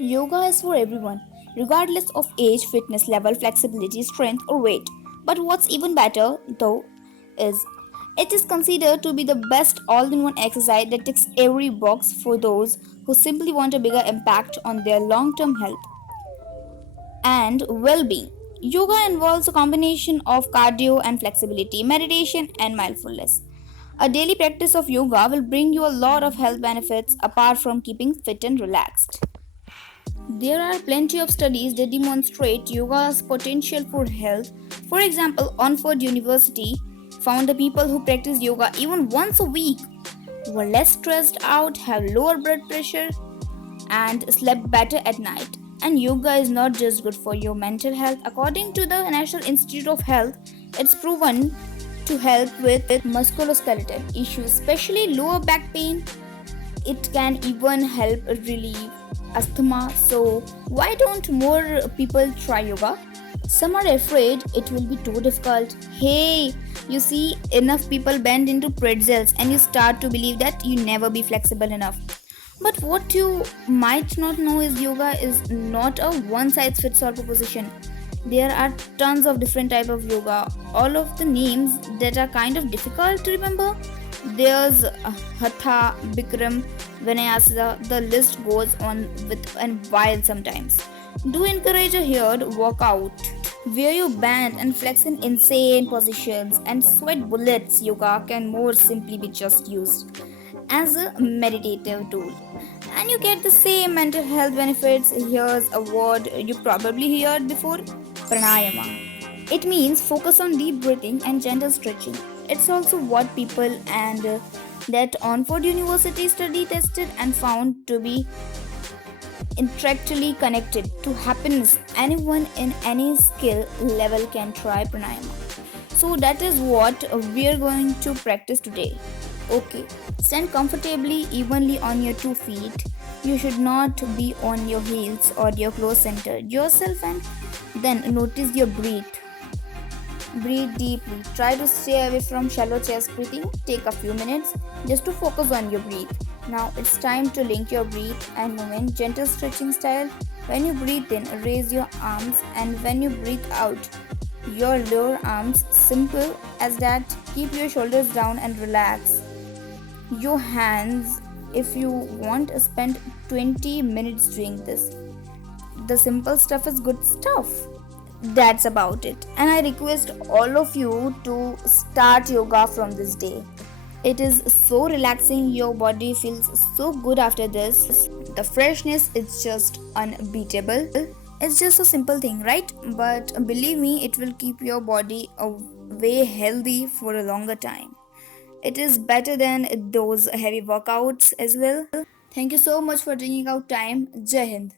Yoga is for everyone, regardless of age, fitness level, flexibility, strength, or weight. But what's even better, though, is it is considered to be the best all in one exercise that ticks every box for those who simply want a bigger impact on their long term health and well being. Yoga involves a combination of cardio and flexibility, meditation, and mindfulness. A daily practice of yoga will bring you a lot of health benefits apart from keeping fit and relaxed. There are plenty of studies that demonstrate yoga's potential for health. For example, Oxford University found the people who practice yoga even once a week were less stressed out, have lower blood pressure, and slept better at night. And yoga is not just good for your mental health. According to the National Institute of Health, it's proven to help with musculoskeletal issues, especially lower back pain. It can even help relieve asthma. So, why don't more people try yoga? Some are afraid it will be too difficult. Hey, you see, enough people bend into pretzels and you start to believe that you never be flexible enough. But what you might not know is yoga is not a one size fits all proposition. There are tons of different type of yoga. All of the names that are kind of difficult to remember. There's Hatha, Bikram, Vinyasa. The list goes on with and wild sometimes. Do encourage a hard workout where you bend and flex in insane positions and sweat bullets. Yoga can more simply be just used as a meditative tool. And you get the same mental health benefits. Here's a word you probably heard before: pranayama. It means focus on deep breathing and gentle stretching. It's also what people and that Oxford University study tested and found to be intricately connected to happiness. Anyone in any skill level can try pranayama. So that is what we are going to practice today. Okay, stand comfortably, evenly on your 2 feet. You should not be on your heels or your clothes centered yourself, and then notice your breath. Breathe deeply. Try to stay away from shallow chest breathing. Take a few minutes just to focus on your breath. Now it's time to link your breath and movement, gentle stretching style. When you breathe in, raise your arms, and when you breathe out, your lower arms. Simple as that. Keep your shoulders down and relax your hands. If you want, spend 20 minutes doing this. The simple stuff is good stuff. That's about it, and I request all of you to start yoga from this day. It is so relaxing. Your body feels so good after this. The freshness is just unbeatable. It's just a simple thing, right? But believe me, it will keep your body way healthy for a longer time. It is better than those heavy workouts as well. Thank you so much for taking out time. Jai Hind.